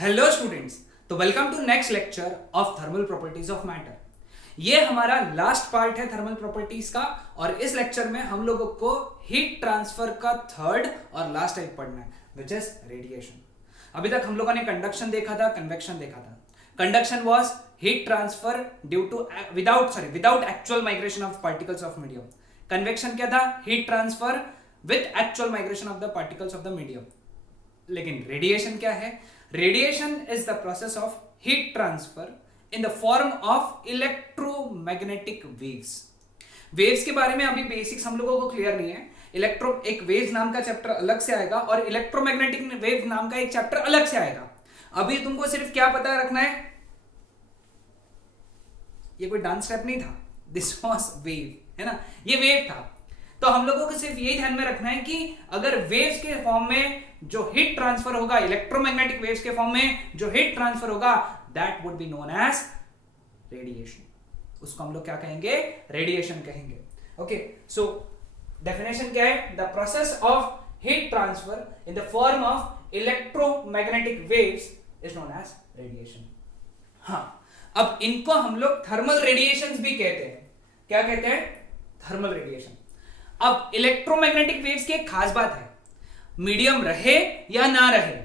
Hello students, तो welcome to next lecture of thermal properties of matter. ये हमारा last part है thermal properties का और इस लेक्चर में हम लोगों को हीट ट्रांसफर का थर्ड और लास्ट टाइप पढ़ना है विच इज रेडिएशन। अभी तक हम लोगों ने कंडक्शन देखा था, कन्वेक्शन देखा था। Conduction was heat transfer due to without actual migration of particles of medium. Convection क्या था? Heat transfer with actual migration of the particles of the medium. लेकिन रेडिएशन क्या है? Radiation is the process of heat transfer in the form of electromagnetic waves. Waves के बारे में अभी basics हम लोगों को क्लियर नहीं है। एक वेव्स नाम का चैप्टर अलग से आएगा और इलेक्ट्रोमैग्नेटिक वेव नाम का एक चैप्टर अलग से आएगा। अभी तुमको सिर्फ क्या पता रखना है, ये कोई डांस स्टेप नहीं था, दिस वाज वेव, है ना, ये वेव था। तो हम लोगों को सिर्फ यही ध्यान में रखना है कि अगर वेव्स के फॉर्म में जो हीट ट्रांसफर होगा, इलेक्ट्रोमैग्नेटिक वेव्स के फॉर्म में जो हीट ट्रांसफर होगा, that would be known as radiation. उसको हम लोग क्या कहेंगे? रेडिएशन कहेंगे। ओके, सो डेफिनेशन क्या है? The process of heat transfer in the form of electromagnetic waves is known as radiation. हाँ, अब इनको हम लोग थर्मल रेडिएशंस भी कहते हैं। क्या कहते हैं? Thermal radiation. अब इलेक्ट्रोमैग्नेटिक वेव्स की एक खास बात है, मीडियम रहे या ना रहे,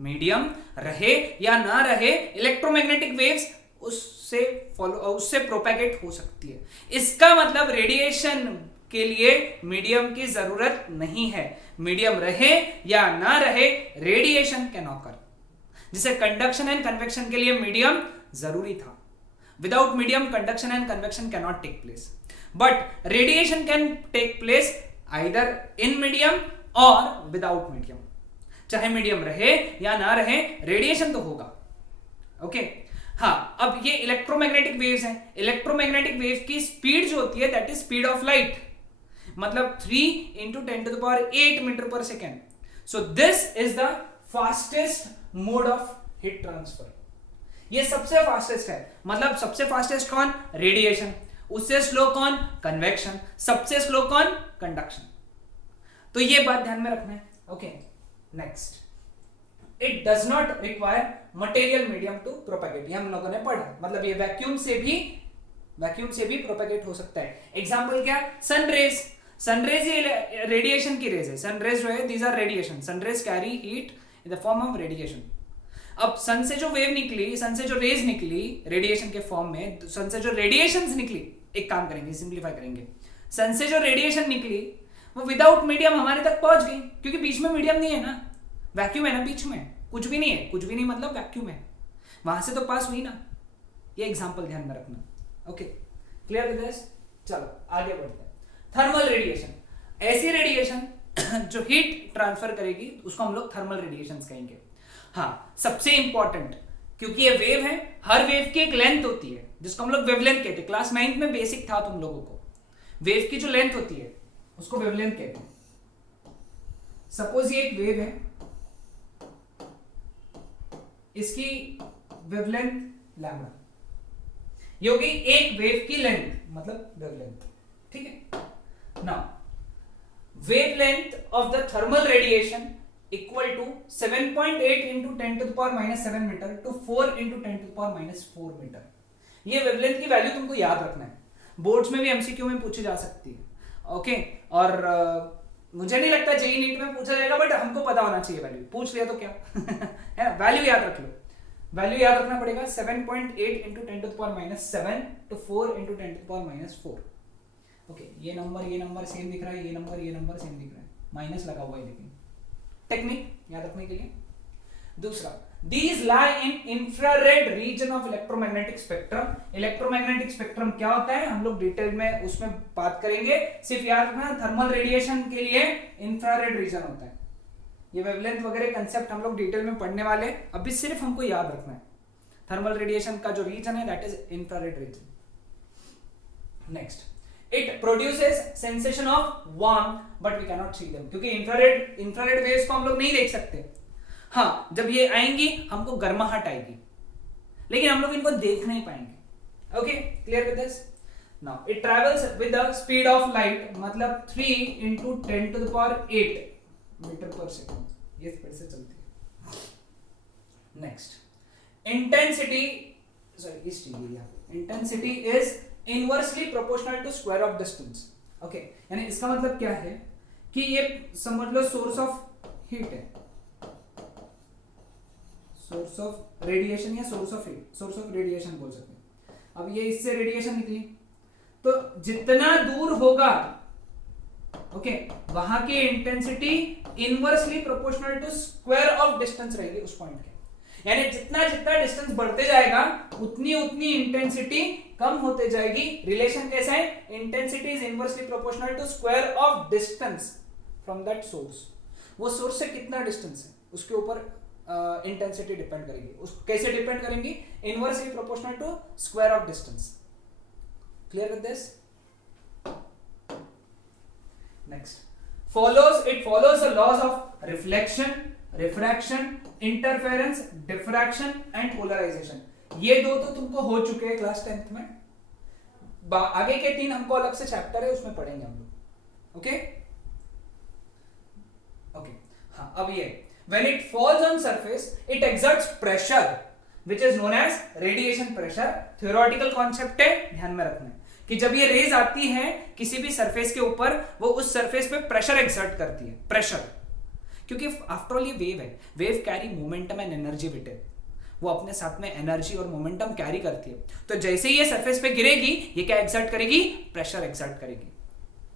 मीडियम रहे या ना रहे, इलेक्ट्रोमैग्नेटिक वेव्स उससे प्रोपेगेट हो सकती है। इसका मतलब रेडिएशन के लिए मीडियम की जरूरत नहीं है। मीडियम रहे या ना रहे, रेडिएशन कैन ऑकर। जिसे कंडक्शन एंड कन्वेक्शन के लिए मीडियम जरूरी था। Without medium conduction and convection can not take place, but radiation can take place either in medium और विदाउट मीडियम। चाहे मीडियम रहे या ना रहे, रेडिएशन तो होगा। ओके, हाँ, अब ये इलेक्ट्रोमैग्नेटिक वेव्स हैं। इलेक्ट्रोमैग्नेटिक वेव की स्पीड जो होती है that is speed of light, मतलब 3 × 10⁸ मीटर पर second. So this is the fastest mode of heat transfer. ये सबसे फास्टेस्ट है। मतलब सबसे फास्टेस्ट कौन? रेडिएशन। उससे स्लो कौन? कन्वेक्शन। सबसे स्लो कौन? कंडक्शन। तो ये बात ध्यान में रखना है। Okay, next, it does not require material medium to propagate. ये हम लोगों ने पढ़ा, मतलब ये वैक्यूम से भी प्रोपेगेट हो सकता है। एग्जांपल क्या? सनरेज। सनरेज ये रेडिएशन की रेज है। सनरेज जो है, these R radiation. Sun rays carry heat in the form of radiation. अब सन से जो वेव निकली, सन से जो रेज निकली रेडिएशन के फॉर्म में, सन से जो रेडिएशंस निकली, एक काम करेंगे, सिंप्लीफाई करेंगे, सन से जो रेडिएशन निकली वो विदाउट मीडियम हमारे तक पहुंच गई, क्योंकि बीच में मीडियम नहीं है ना, वैक्यूम है ना, बीच में कुछ भी नहीं है। कुछ भी नहीं मतलब वैक्यूम है, वहां से तो पास हुई ना। ये एग्जांपल ध्यान में रखना। Okay, clear with this? चलो आगे बढ़ते हैं। थर्मल रेडिएशन, ऐसी रेडिएशन जो हीट ट्रांसफर करेगी उसको हम लोग थर्मल रेडिएशंस कहेंगे। हाँ, सबसे इंपॉर्टेंट, क्योंकि ये वेव है, हर वेव की एक लेंथ होती है जिसको हम लोग वेवलेंथ कहते हैं। क्लास 9th में बेसिक था तुम लोगों को। वेव की जो लेंथ होती है उसको वेवलेंथ कहते हैं। सपोज ये एक वेव है, इसकी वेवलेंथ लैम्डा, ये हो गई एक वेव की लेंथ, मतलब वेवलेंथ। ठीक है। Now wavelength of the thermal radiation equal to 7.8 × 10⁻⁻7 metre to 4 × 10⁻⁴ metre. ये वेवलेंथ की वैल्यू तुमको याद रखना है, बोर्ड्स में भी एमसीक्यू में पूछी जा सकती है। ओके, और मुझे नहीं लगता जेईई नीट में पूछा जाएगा, बट हमको पता होना चाहिए वैल्यू। पूछ लिया तो क्या है ना, वैल्यू याद रख लो। वैल्यू याद रखना पड़ेगा, 7.8 × 10⁻⁷ टू 4 × 10⁻⁴। ओके, ये नंबर सेम दिख रहा है, ये नंबर सेम दिख रहा है, माइनस लगा हुआ है, लेकिन टेक्निक याद रखने के लिए। दूसरा, these lie in infrared region of electromagnetic spectrum। Electromagnetic spectrum क्या होता है हम लोग डिटेल में उसमें बात करेंगे। सिर्फ याद रखना, थर्मल रेडिएशन के लिए इंफ्रारेड रीजन होता है। ये वेवलेंथ वगैरह कंसेप्ट हम लोग डिटेल में पढ़ने वाले, अभी सिर्फ हमको याद रखना है थर्मल रेडिएशन का जो रीजन है that is infrared region. Next, it produces sensation of warm but we can not see them, क्योंकि इंफ्रारेड वेव्स को हम लोग नहीं देख सकते। हाँ, जब ये आएंगी हमको गर्माहट आएगी, लेकिन हम लोग इनको देख नहीं पाएंगे। Okay, clear with this? Now it travels with the speed of light, मतलब 3 × 10⁸ मीटर पर सेकंड, ये स्पीड से चलती है। नेक्स्ट इंटेंसिटी, सॉरी इस चीज intensity is inversely proportional to square of distance. Okay, यानी इसका मतलब क्या है कि ये समझ लो सोर्स ऑफ हीट है, सोर्स ऑफ रेडिएशन या source of heat, source of radiation बोल सकते हैं। अब ये इससे रेडिएशन निकली, तो जितना दूर होगा ओके वहां की intensity inversely proportional to square of distance रहेगी उस पॉइंट के। यानी जितना जितना डिस्टेंस बढ़ते जाएगा उतनी उतनी इंटेंसिटी कम होते जाएगी। रिलेशन कैसा है? Intensity is inversely proportional to square of distance from that source. वो सोर्स से कितना डिस्टेंस है उसके ऊपर इंटेंसिटी डिपेंड करेगी। उस कैसे डिपेंड करेंगी? Inversely proportional to square of distance. Clear with this? Next, it follows the laws of reflection, refraction, interference, diffraction and polarization। ये दो तो तुमको हो चुके हैं क्लास 10th में। आगे के 3 हमको अलग से चैप्टर है उसमें पढ़ेंगे हम लोग। ओके ओके हाँ, अब ये when it falls on surface it exerts pressure which is known as radiation pressure। theoretical concept है, ध्यान में रखना है कि जब ये रेज आती है किसी भी सरफेस के ऊपर वो उस सरफेस पे प्रेशर एक्सर्ट करती है। प्रेशर, क्योंकि आफ्टर ऑल ये वेव है, wave carry momentum and energy with it. वो अपने साथ में एनर्जी और मोमेंटम कैरी करती है। तो जैसे ही ये सरफेस पे गिरेगी ये क्या एक्सर्ट करेगी? प्रेशर एक्सर्ट करेगी।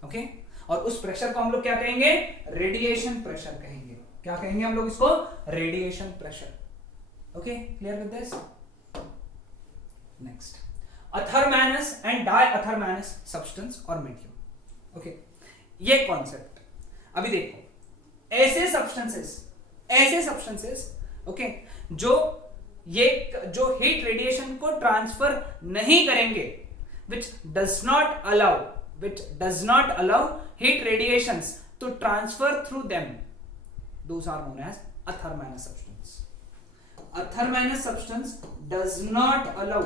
ओके, और उस प्रेशर को हम लोग क्या कहेंगे? रेडिएशन प्रेशर कहेंगे। क्या कहेंगे हम लोग इसको? Radiation pressure. Okay, clear with this? Next, athermanous and diathermanous substance और मीडियम। ओके, ये कॉन्सेप्ट अभी देखो। ऐसे सब्सटेंसेस ओके जो हीट रेडिएशन को ट्रांसफर नहीं करेंगे, which does not allow heat radiations to transfer through them, those are known as athermanous substance। athermanous substance does not allow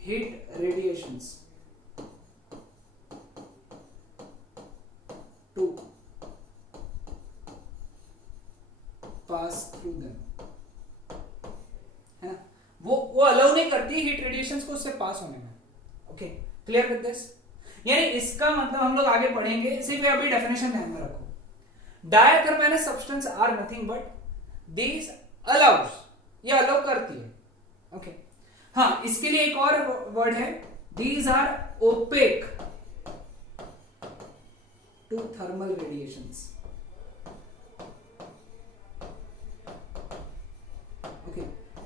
heat radiations to pass through them, है ना? वो allow नहीं करती heat radiations को उससे पास होने में। Okay, clear with this? यानी इसका मतलब हम लोग आगे पढ़ेंगे, सिर्फ अभी डेफिनेशन ध्यान में रखो। Diathermanous substance are nothing but these allows, ये अलाउ करती है। ओके हाँ, इसके लिए एक और वर्ड है, these are opaque to thermal radiations. Okay,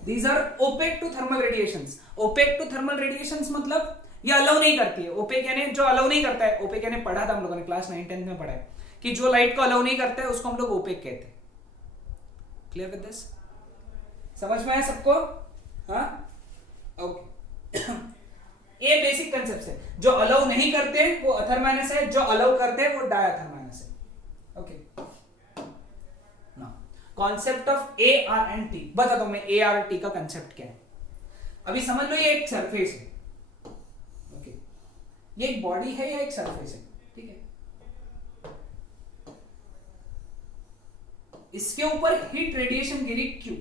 these are opaque to thermal radiations. Opaque to thermal radiations मतलब ये अलाउ नहीं करती है। ओपेक यानी जो अलाउ नहीं करता है। ओपेक यानी पढ़ा था हम लोगों ने क्लास 9-10 में पढ़ा है कि जो लाइट को अलाउ नहीं करता है उसको हम लोग ओपेक कहते हैं। Clear with this? समझ में आया सबको? हाँ, ओके। ये बेसिक कंसेप्ट है। जो अलाउ नहीं करते वो अथर्मैनस है, जो अलाउ करते हैं वो डायथर्मैनस है। Okay, now concept of A R and T बता दो मैं। ए आर टी का कंसेप्ट क्या है अभी समझ लो। ये एक सरफेस है। ओके, ये एक बॉडी है या एक सरफेस है? ठीक है, इसके ऊपर हीट रेडिएशन गिरी। क्यों?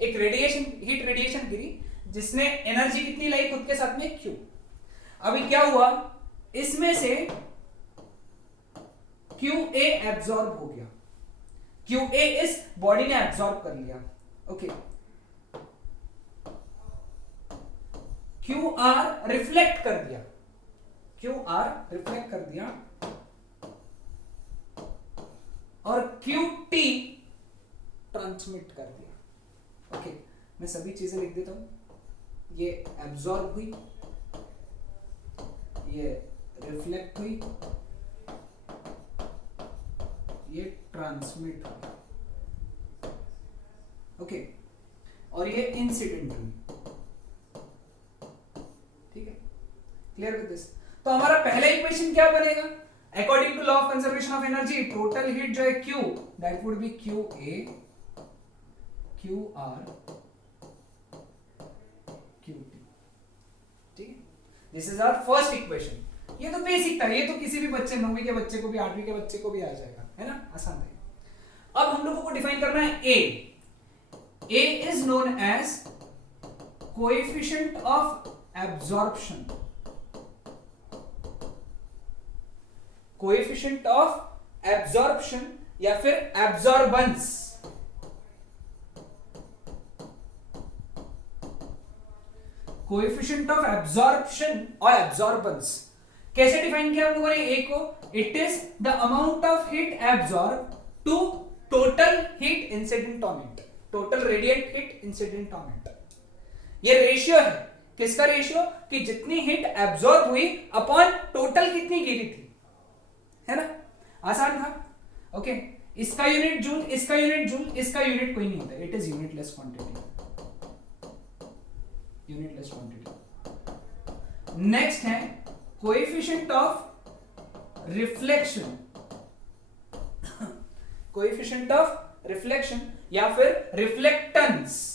एक हीट रेडिएशन गिरी जिसने एनर्जी कितनी लाई खुद के साथ में? क्यू। अभी क्या हुआ, इसमें से QA एब्जॉर्ब हो गया। QA इस बॉडी ने एब्जॉर्ब कर लिया। ओके, QR रिफ्लेक्ट कर दिया। QR रिफ्लेक्ट कर दिया और QT ट्रांसमिट कर दिया। ओके, मैं सभी चीजें लिख देता हूं। ये एब्जॉर्ब हुई, ये रिफ्लेक्ट हुई, ये ट्रांसमिट हुई। ओके, और ये इंसिडेंट हुई। ठीक है, क्लियर विद दिस? तो हमारा पहला इक्वेशन क्या बनेगा? According to law of conservation of energy, total heat जो है Q, that would be QA QR QT। ठीक है, this is our first equation. ये तो बेसिक था, ये तो किसी भी बच्चे 9वीं के बच्चे को भी 8वीं के बच्चे को भी आ जाएगा, है ना, आसान था। अब हम लोगों को डिफाइन करना है A is known as coefficient of absorption, coefficient of absorption या फिर एब्जॉर्बेंस। कोएफिशिएंट ऑफ एब्जॉर्प्शन और एब्जॉर्बेंस कैसे डिफाइन किया हम लोगों ने ए को? It is the amount of heat absorb to total heat incident on it, total radiant heat incident on it. ये रेशियो है, किसका रेशियो? कि जितनी हीट एब्जॉर्ब हुई अपॉन टोटल कितनी गिरी थी, है ना, आसान था। ओके, इसका यूनिट जूल, इसका यूनिट जूल, इसका यूनिट कोई नहीं होता, it is unitless quantity, unitless quantity. Next है coefficient of reflection, coefficient of reflection या फिर रिफ्लेक्टेंस।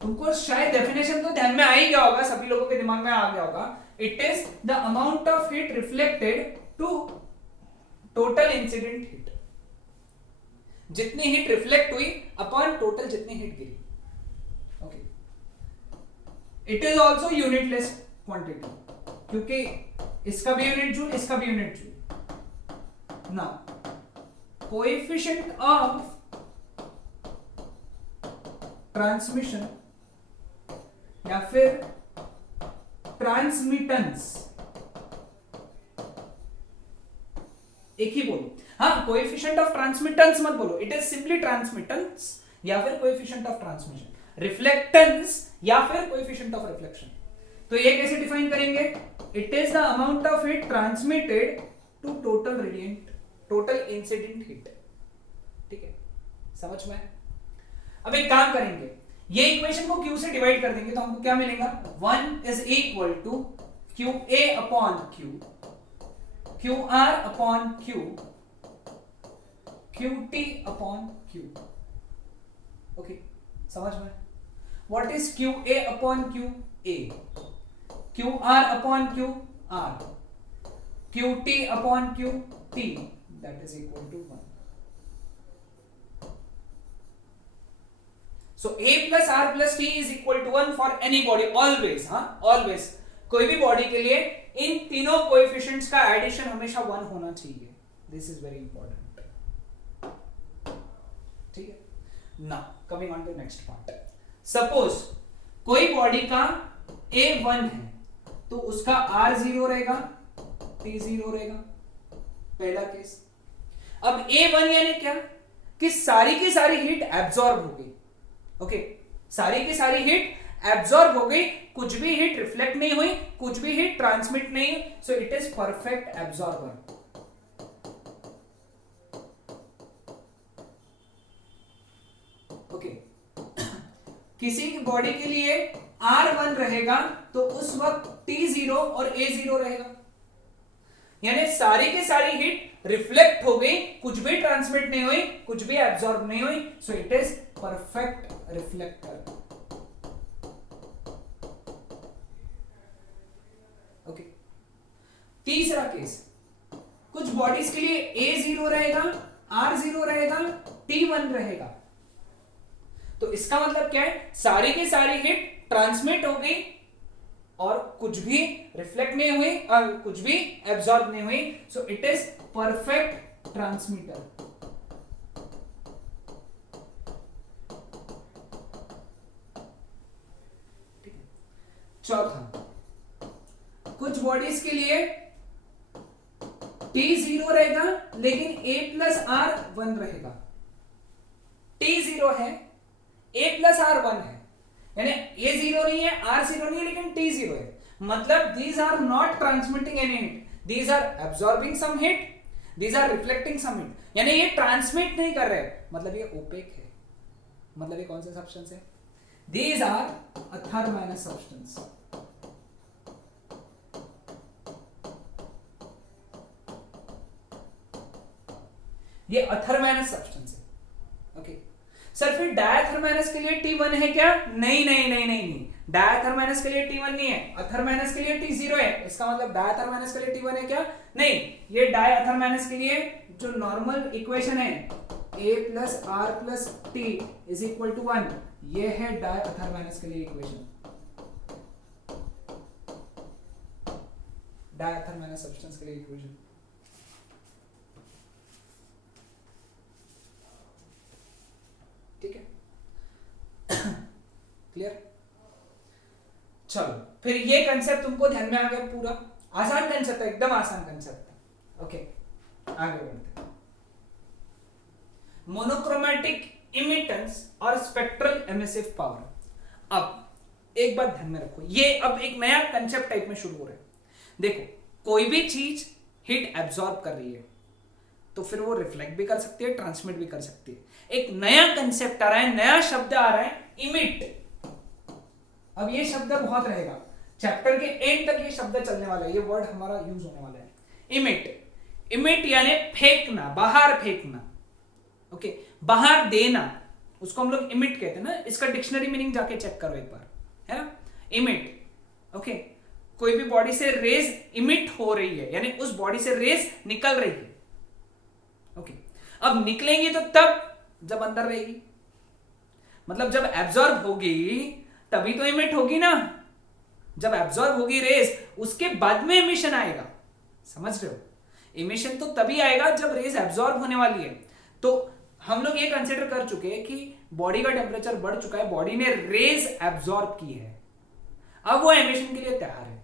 तुमको शायद डेफिनेशन तो ध्यान में आ ही गया होगा, सभी लोगों के दिमाग में आ गया होगा। It is the amount of heat reflected to total incident heat, जितनी हीट रिफ्लेक्ट हुई अपॉन टोटल जितनी हीट गिरी। Okay, it is also unitless quantity, क्योंकि इसका भी यूनिट जूल, इसका भी unit joule. Now coefficient of transmission या फिर ट्रांसमिटेंस, एक ही बोलो, हाँ, कोएफिशिएंट ऑफ ट्रांसमिटेंस मत बोलो, इट इज सिंपली ट्रांसमिटेंस या फिर कोएफिशिएंट ऑफ ट्रांसमिशन, रिफ्लेक्टेंस या फिर कोएफिशिएंट ऑफ रिफ्लेक्शन। तो ये कैसे डिफाइन करेंगे? It is the amount of heat transmitted to total radiant, total incident heat. ठीक है, समझ में? अब एक काम करेंगे, ये इक्वेशन को Q से डिवाइड कर देंगे तो हमको क्या मिलेगा? 1 is equal to QA upon Q, QR upon Q, QT upon Q। Okay, समझ में? What is QA upon Q? A, QR upon Q R, QT upon Q T, that is equal to 1. So A plus R plus T is equal to 1 for any body, always, हाँ, always, कोई भी body के लिए इन तीनों coefficients का addition हमेशा 1 होना चाहिए। This is very important. ठीक है, now coming on to next part. Suppose कोई बॉडी का A1 है तो उसका R0 रहेगा, T0 रहेगा, पहला केस। अब A1 यानी क्या? कि सारी की सारी हीट एब्जॉर्ब हो गई। ओके, सारी की सारी हीट एब्जॉर्ब हो गई, कुछ भी हीट रिफ्लेक्ट नहीं हुई, कुछ भी हीट ट्रांसमिट नहीं, so it is perfect absorber. Okay, किसी बॉडी के लिए R1 रहेगा तो उस वक्त T0 और A0 रहेगा, यानी सारी की सारी हीट रिफ्लेक्ट हो गई, कुछ भी ट्रांसमिट नहीं हुई, कुछ भी एब्जॉर्ब नहीं हुई, so it is perfect reflector. Okay, तीसरा केस, कुछ बॉडीज के लिए A0 रहेगा, R0 रहेगा, T1 रहेगा, तो इसका मतलब क्या है? सारी की सारी हीट ट्रांसमिट हो गई और कुछ भी रिफ्लेक्ट नहीं हुई और कुछ भी एब्जॉर्ब नहीं हुई, so it is perfect transmitter. चौथा, कुछ बॉडीज के लिए T0 रहेगा लेकिन A प्लस R 1 रहेगा। T0 है, A प्लस R 1 है, यानी A0 नहीं है, R0 नहीं है, लेकिन T0 है, मतलब these are not transmitting any heat, these are absorbing some heat, these are reflecting some heat, यानी ये ट्रांसमिट नहीं कर रहे, मतलब ये ओपेक है। मतलब ये कौन सा सब्सटेंस है? These are a thermogenous substance। ये अथर्मैनस सब्सटेंस है। ओके, सर फिर डायथरमाइनस के लिए T1 है क्या? नहीं नहीं नहीं नहीं नहीं, डायथरमाइनस के लिए T1 नहीं है, अथरमाइनस के लिए T0 है। इसका मतलब डायथरमाइनस के लिए T1 है क्या? नहीं, ये डायथरमाइनस के लिए जो नॉर्मल इक्वेशन है A plus R plus T is equal to 1, ये है डायथरमाइनस के लिए इक्वेशन, डायथरमाइनस सब्सटेंस के लिए इक्वेशन। ठीक है, क्लियर? चलो फिर ये कंसेप्ट तुमको ध्यान में आ गया, पूरा आसान कंसेप्ट है, एकदम आसान कंसेप्ट है। ओके, आगे बढ़ते हैं। मोनोक्रोमैटिक इमिटेंस और स्पेक्ट्रल एमिसिव पावर। अब एक बात ध्यान में रखो, ये अब एक नया कंसेप्ट टाइप में शुरू हो रहा है। देखो, कोई भी चीज हीट एब्जॉर्ब कर रही है तो फिर वो रिफ्लेक्ट भी कर सकती है, ट्रांसमिट भी कर सकती है। एक नया कंसेप्ट आ रहा है, नया शब्द आ रहा है, इमिट। अब ये शब्द बहुत रहेगा, चैप्टर के एंड तक ये शब्द चलने वाला है, ये वर्ड हमारा यूज होने वाला है, इमिट। इमिट यानी फेंकना, बाहर फेंकना, ओके, बाहर देना, उसको हम लोग इमिट कहते हैं ना। इसका डिक्शनरी मीनिंग जाके चेक करो एक बार, है ना, इमिट। ओके, कोई भी बॉडी से रेज इमिट हो रही है, यानी उस बॉडी से रेज निकल रही है। ओके, अब निकलेंगी तो तब जब अंदर रहेगी, मतलब जब एब्जॉर्ब होगी तभी तो इमिट होगी ना। जब एब्जॉर्ब होगी रेज, उसके बाद में एमिशन आएगा, समझ रहे हो? एमिशन तो तभी आएगा जब रेज एब्जॉर्ब होने वाली है। तो हम लोग ये कंसिडर कर चुके हैं कि बॉडी का टेम्परेचर बढ़ चुका है, बॉडी ने रेज एब्जॉर्ब की है, अब वो एमिशन के लिए तैयार है।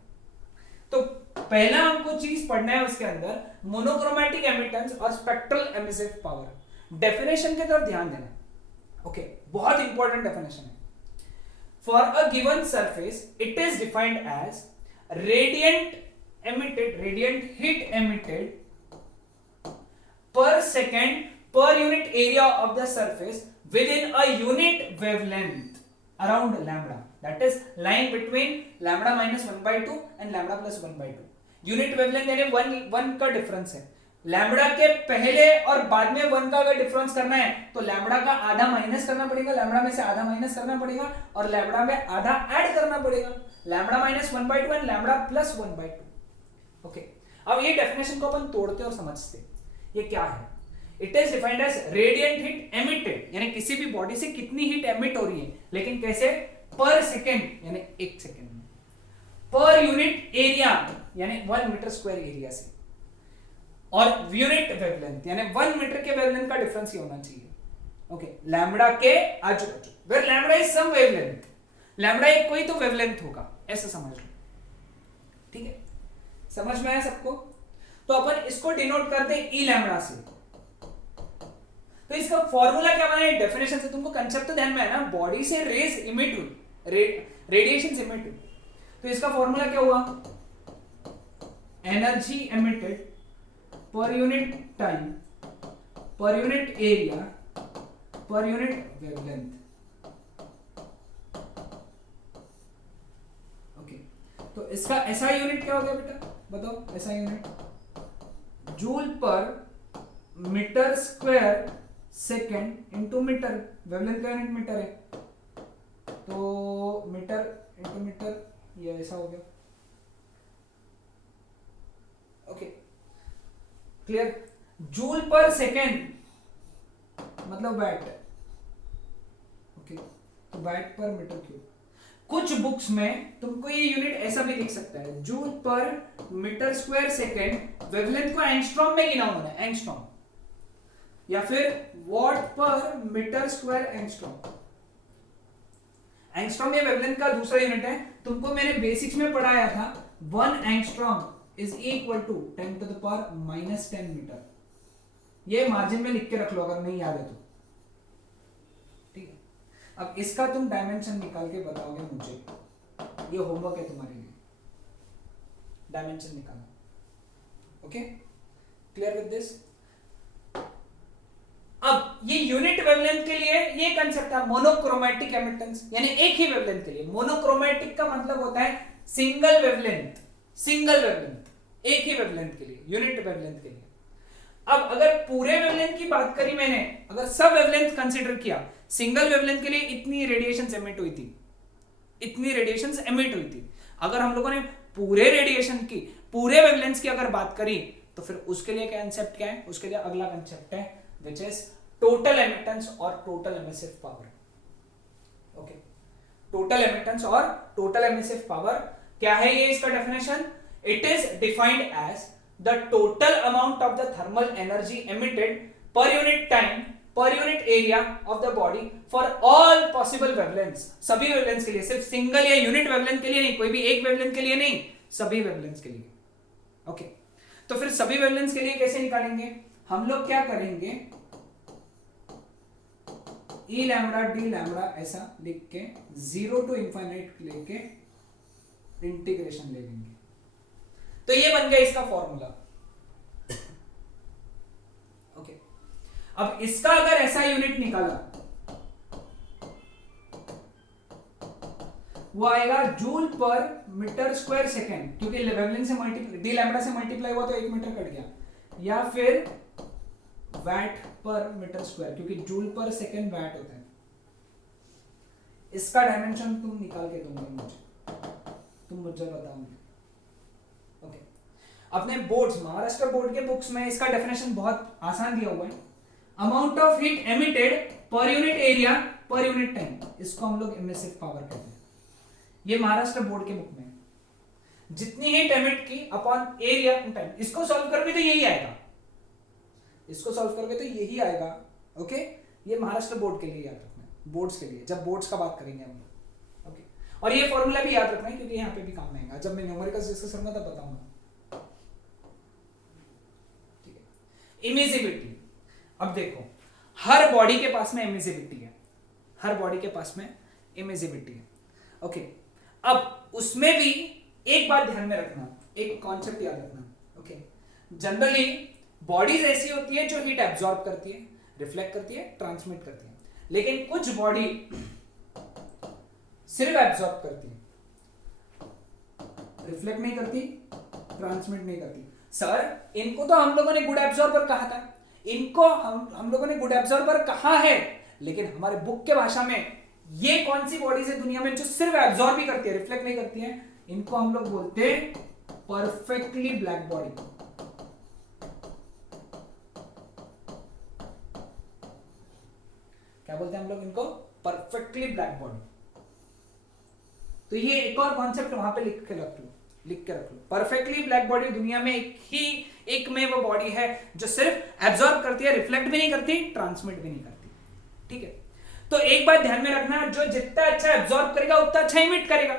तो पहला हमको चीज पढ़ना है उसके अंदर, मोनोक्रोमैटिक एमिटेंस और स्पेक्ट्रल एमिसिव पावर। डेफिनेशन की तरफ ध्यान देना है, ओके, बहुत इंपॉर्टेंट डेफिनेशन है। For a given surface it is defined as radiant heat emitted per second per unit area of the surface within a unit wavelength around lambda, that is lying between lambda minus 1/2 and lambda plus 1/2। Unit wavelength यानी one का difference है, lambda के पहले और बाद में 1 का अगर डिफरेंस करना है तो लैम्बडा का आधा माइनस करना पड़ेगा, लैम्बडा में से आधा माइनस करना पड़ेगा और लैम्बडा में आधा ऐड करना पड़ेगा, lambda minus 1/2 and lambda plus 1/2। Okay, अब ये डेफिनेशन को अपन तोड़ते और समझते, ये क्या है? It is defined as radiant heat emitted, यानी किसी भी बॉडी से कितनी हीट एमिट हो रही है, लेकिन कैसे? पर सेकेंड, यानी 1 सेकेंड में, पर यूनिट एरिया यानी 1 मीटर स्क्वायर एरिया से, और यूनिट वेवलेंथ यानी 1 मीटर के वेवलेंथ का डिफरेंस ही होना चाहिए। ओके, लैम्बडा के आजू बाजू, where lambda is some wavelength, lambda एक कोई तो वेवलेंथ होगा, ऐसा समझ लो। ठीक है, समझ में आया सबको? तो अपन इसको डिनोट करते हैं ई लैम्बडा से। तो इसका फॉर्मूला क्या बना है डेफिनेशन से? तुमको कंसेप्ट तो ध्यान में है ना, बॉडी से रेज इमिट हुई, रेडिएशन इमिट हुई, तो इसका फॉर्मूला क्या हुआ? Energy emitted per unit time per unit area per unit wavelength. Okay, तो इसका एसआई यूनिट क्या हो गया बेटा, बताओ? SI unit joule per metre square second into metre, wavelength का यूनिट मीटर है, तो मीटर इंटू मीटर, ये ऐसा हो गया। Okay, clear? Joule per second मतलब वैट, ओके, तो वैट पर मीटर क्यूब। कुछ बुक्स में तुमको ये यूनिट ऐसा भी लिख सकता है, joule per metre square second, wavelength को एंगस्ट्रॉम में गिना उन्होंने, एंगस्ट्रॉम, या फिर watt per metre square angstrom. Angstrom ये वेवलेंथ का दूसरा यूनिट है, तुमको मैंने बेसिक्स में पढ़ाया था 1 angstrom is equal to 10 to the power -10 metre. ये मार्जिन में लिख के रख लो अगर नहीं याद है तो, ठीक है? अब इसका तुम डायमेंशन निकाल के बताओगे मुझे, ये होमवर्क है तुम्हारे लिए, डायमेंशन निकालना। Okay, clear with this? अब ये यूनिट वेवलेंथ के लिए ये कंसेप्ट है मोनोक्रोमैटिक एमिटेंस, यानी एक ही वेवलेंथ के लिए। मोनोक्रोमैटिक का मतलब होता है सिंगल वेवलेंथ, सिंगल वेवलेंथ, एक ही वेवलेंथ के लिए, यूनिट वेवलेंथ के लिए। अब अगर पूरे वेवलेंथ की बात करी मैंने, अगर सब वेवलेंथ कंसीडर किया, सिंगल वेवलेंथ के लिए इतनी रेडिएशन एमिट हुई थी, इतनी रेडिएशन एमिट हुई थी। अगर हम लोगों ने पूरे रेडिएशन की, पूरे वेवलेंथ की अगर बात करी, तो फिर उसके लिए कंसेप्ट क्या है, उसके लिए अगला कंसेप्ट है विच इज टोटल एमिटेंस और total emissive power. Okay, total emittance और टोटल एमिसिव पावर क्या है, ये इसका definition, it is defined as the total amount of the thermal energy emitted per unit time per unit area of the body for all possible wavelengths, सभी wavelengths के लिए, सिर्फ single या unit wavelength के लिए नहीं, कोई भी एक वेवलेंथ के लिए नहीं, सभी वेवलेंथ्स के लिए। ओके, तो फिर सभी वेवलेंथ्स के लिए कैसे निकालेंगे, हम लोग क्या करेंगे, ई लैम्बडा डी लैम्बडा ऐसा लिख के 0 to इनफाइनाइट लेके इंटीग्रेशन ले लेंगे, तो ये बन गया इसका फॉर्मूला। ओके, अब इसका अगर ऐसा यूनिट निकाला, वो आएगा joule per metre square second, क्योंकि वेवलेंथ से मल्टीप्लाई, डी लैम्बडा से मल्टीप्लाई हुआ तो 1 मीटर कट गया, या फिर वैट पर मीटर स्क्वायर, क्योंकि जूल पर सेकेंड वैट होता है। इसका डायमेंशन तुम निकाल के दोगे मुझे, तुम मुझे बताओगे। ओके, अपने बोर्ड्स, महाराष्ट्र बोर्ड के बुक्स में इसका डेफिनेशन बहुत आसान दिया हुआ है, amount of heat emitted per unit area per unit time, इसको हम लोग एमिसिव पावर कहते हैं। ये महाराष्ट्र बोर्ड के बुक में, जितनी हीट एमिट की अपॉन एरिया इन टाइम, इसको सॉल्व करोगे तो यही आएगा, इसको सॉल्व करोगे तो यही आएगा। ओके, ये महाराष्ट्र बोर्ड के लिए याद रखना है, बोर्ड्स के लिए, जब बोर्ड्स का बात करेंगे हम लोग। ओके, और ये फॉर्मूला भी याद रखना है, क्योंकि यहाँ पे भी काम में आएगा, जब मैं न्यूमेरिकल्स डिस्कस करूंगा तब बताऊंगा। ठीक है, इमिसिबिलिटी, अब देखो हर बॉडी के पास में इमिसिबिलिटी है, हर बॉडी के पास में इमिसिबिलिटी है। ओके, अब उसमें भी एक बात ध्यान में रखना, एक कॉन्सेप्ट याद रखना। ओके, जनरली बॉडीज ऐसी होती है जो हीट एब्जॉर्ब करती है, रिफ्लेक्ट करती है, ट्रांसमिट करती है, लेकिन कुछ बॉडी सिर्फ एब्जॉर्ब करती है, रिफ्लेक्ट नहीं करती, ट्रांसमिट नहीं करती। सर इनको तो हम लोगों ने गुड एब्जॉर्बर कहा था, इनको हम लोगों ने गुड एब्जॉर्बर कहा है, लेकिन हमारे बुक के भाषा में ये कौन सी बॉडीज है दुनिया में जो सिर्फ एब्जॉर्ब ही करती है, रिफ्लेक्ट नहीं करती है, इनको हम लोग बोलते हैं परफेक्टली ब्लैक बॉडी। क्या बोलते हैं हम लोग इनको, परफेक्टली ब्लैक बॉडी। तो ये एक और कॉन्सेप्ट वहां पे लिख के रख लो, परफेक्टली ब्लैक बॉडी दुनिया में एक में वो बॉडी है जो सिर्फ एब्जॉर्ब करती है, रिफ्लेक्ट भी नहीं करती, ट्रांसमिट भी नहीं करती। ठीक है, तो एक बात ध्यान में रखना, जो जितना अच्छा एब्जॉर्ब करेगा उतना अच्छा इमिट करेगा।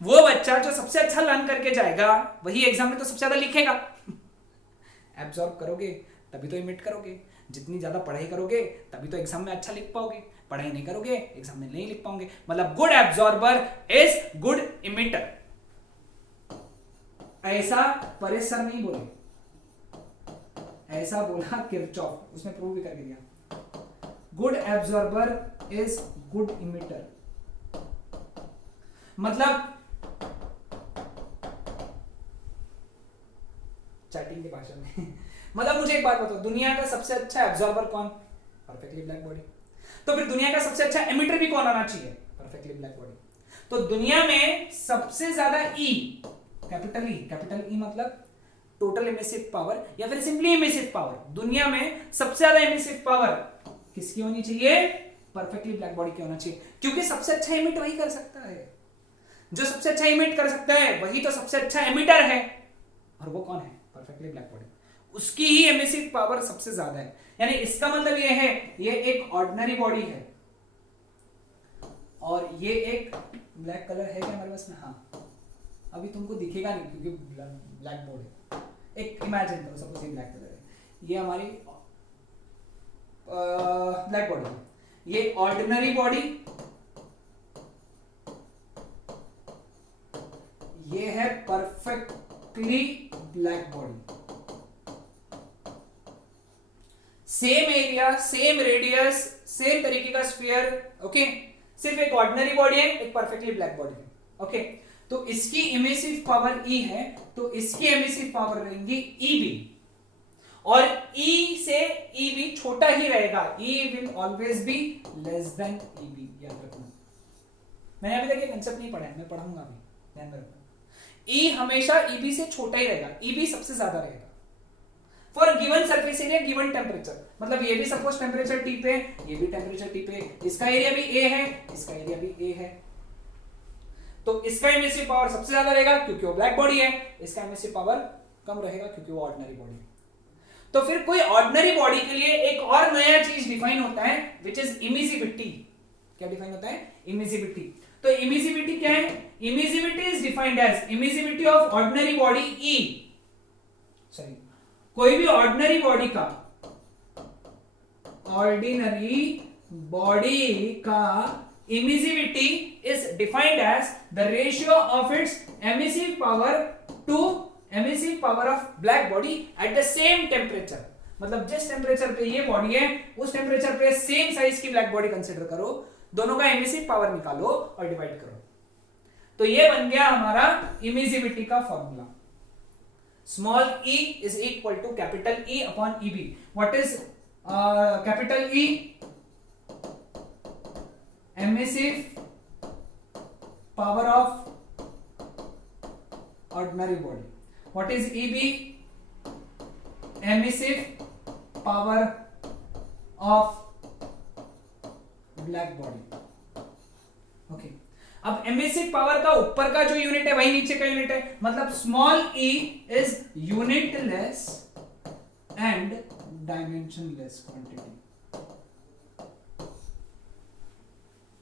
वो बच्चा जो सबसे अच्छा लर्न करके जाएगा वही एग्जाम में तो सबसे ज्यादा लिखेगा। एब्जॉर्ब करोगे तभी तो इमिट करोगे, जितनी ज्यादा पढ़ाई करोगे तभी तो एग्जाम में अच्छा लिख पाओगे, पढ़ाई नहीं करोगे एग्जाम में नहीं लिख पाओगे। मतलब good absorber is good emitter, ऐसा परेश सर नहीं बोले, ऐसा बोला किरचॉफ, उसने प्रूव भी करके दिया। Good absorber is good emitter, मतलब चैटिंग की भाषा में मतलब मुझे एक बात बताओ, दुनिया का सबसे अच्छा एब्जॉर्बर कौन? Perfectly black body. तो फिर दुनिया का सबसे अच्छा एमिटर भी कौन आना चाहिए? Perfectly black body. तो दुनिया में सबसे ज्यादा ई, कैपिटल ई मतलब टोटल एमिसिव पावर या फिर सिंपली एमिसिव पावर, दुनिया में सबसे ज्यादा एमिसिव पावर किसकी होनी चाहिए? परफेक्टली ब्लैक बॉडी की होना चाहिए, क्योंकि सबसे अच्छा एमिट वही कर सकता है। जो सबसे अच्छा इमिट कर सकता है वही तो सबसे अच्छा एमिटर है, और वो कौन है? Perfectly black body. उसकी ही एमिसिव पावर सबसे ज्यादा है। यानी इसका मतलब ये है, ये एक ऑर्डिनरी बॉडी है और ये एक ब्लैक कलर है क्या हमारे पास में? हाँ, अभी तुमको दिखेगा नहीं क्योंकि ब्लैक बोर्ड है। एक इमेजिन करो, सपोज ये ब्लैक कलर है, ये हमारी ब्लैक बॉडी, ये ऑर्डिनरी बॉडी, ये है perfectly black body. Same area, same radius, same तरीके का स्फीयर, ओके। सिर्फ एक ऑर्डिनरी बॉडी है, एक परफेक्टली ब्लैक बॉडी है, ओके। तो इसकी एमिसिव पावर E है, तो इसकी एमिसिव पावर रहेंगी EB। और E से EB छोटा ही रहेगा, E will always be less than EB, याद रखना। मैंने अभी तक ये कंसेप्ट नहीं पढ़ा है, मैं पढ़ाऊंगा अभी, ध्यान में रखना। E हमेशा EB से छोटा ही रहेगा, EB सबसे ज्यादा रहेगा for given surface area given temperature. मतलब ये भी सपोज टेम्परेचर T पे, ये भी टेम्परेचर T पे, इसका एरिया भी A है, इसका एरिया भी A है, तो इसका एमिसिव पावर सबसे ज्यादा रहेगा क्योंकि वो ब्लैक बॉडी है, इसका एमिसिव पावर कम रहेगा क्योंकि वो ऑर्डिनरी बॉडी है। तो फिर कोई ऑर्डिनरी बॉडी के लिए एक और नया चीज डिफाइन होता है विच इज इमिसिविटी। क्या डिफाइन होता है? इमिसिविटी। तो इमिसिविटी क्या है? Emissivity is defined as emissivity of ordinary body E, sorry, कोई भी ऑर्डिनरी बॉडी का emissivity is defined as the ratio of its emissive power to emissive power of black body at the same temperature. मतलब जिस temperature पे ये body है उस temperature पे सेम साइज की ब्लैक बॉडी कंसीडर करो, दोनों का एमिसिव पावर निकालो और डिवाइड करो, तो ये बन गया हमारा इमिसिविटी का formula. Small e is equal to capital E upon EB. What is capital E? Emissive power of ordinary body. What is EB? Emissive power of black body. Okay. अब एमिसिव पावर का ऊपर का जो unit है वही नीचे का unit है, मतलब small e is unitless and dimensionless quantity.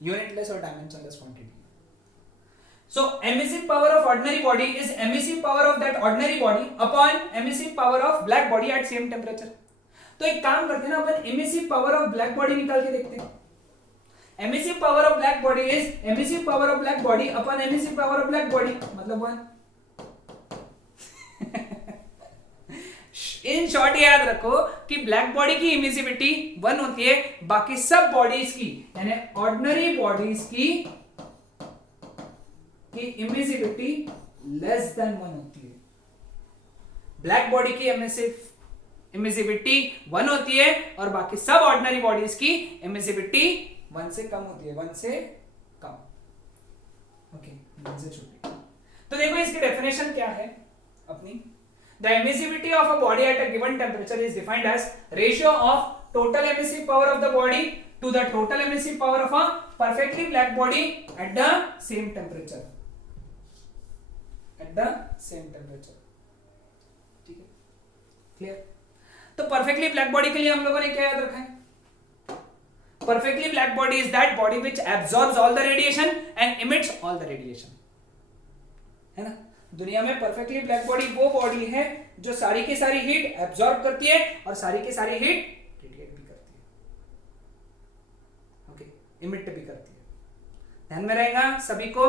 Unitless और dimensionless quantity. So emissive power of ordinary body is emissive power of that ordinary body upon emissive power of black body at same temperature. तो एक काम करते हैं ना, अपन emissive power of black body निकाल के देखते हैं। Emissive power of black body is emissive power of black body upon emissive power of black body, मतलब 1। इन शॉर्ट याद रखो कि ब्लैक बॉडी की इमिसिविटी 1 होती है, बाकी सब बॉडीज की यानी ऑर्डिनरी बॉडीज की इमिसिविटी लेस देन 1 होती है। ब्लैक बॉडी की इमिसिविटी 1 होती है और बाकी सब ऑर्डिनरी बॉडीज की इमिसिविटी 1 से कम होती है, 1 से कम, ओके, 1 से छोटी। तो देखो इसकी डेफिनेशन क्या है अपनी। The emissivity of a body at a given temperature is defined as ratio of total emissive power of the body to the total emissive power of a perfectly black body at the same temperature, at the same temperature. ठीक है, clear? तो perfectly black body के लिए हम लोगों ने क्या याद रखा है? Perfectly black body is that body which absorbs all the radiation and emits all the radiation. है ना? दुनिया में परफेक्टली ब्लैक बॉडी वो बॉडी है जो सारी की सारी हीट एब्जॉर्ब करती है और सारी की सारी हीट रेडिएट भी करती है, ओके, इमिट भी करती है। ध्यान में रहेगा सभी को?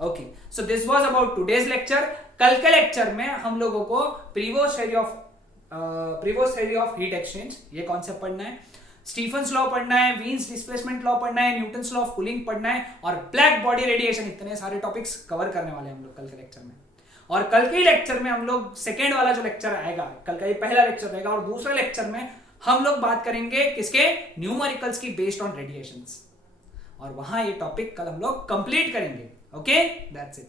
Okay, so this was about today's lecture. कल के लेक्चर में हम लोगों को previous theory of heat exchange ये कॉन्सेप्ट पढ़ना है, स्टीफन्स लॉ पढ़ना है, वीन्स डिस्प्लेसमेंट लॉ पढ़ना है, न्यूटन्स लॉ ऑफ कूलिंग पढ़ना है और ब्लैक बॉडी रेडिएशन, इतने सारे टॉपिक्स कवर करने वाले हैं हम लोग कल के लेक्चर में। और कल के लेक्चर में हम लोग सेकेंड वाला जो लेक्चर आएगा, कल का ये पहला लेक्चर रहेगा और दूसरे लेक्चर में हम लोग बात करेंगे किसके? न्यूमेरिकल्स की बेस्ड ऑन रेडिएशंस, और वहां ये टॉपिक कल हम लोग कंप्लीट करेंगे। Okay, that's it.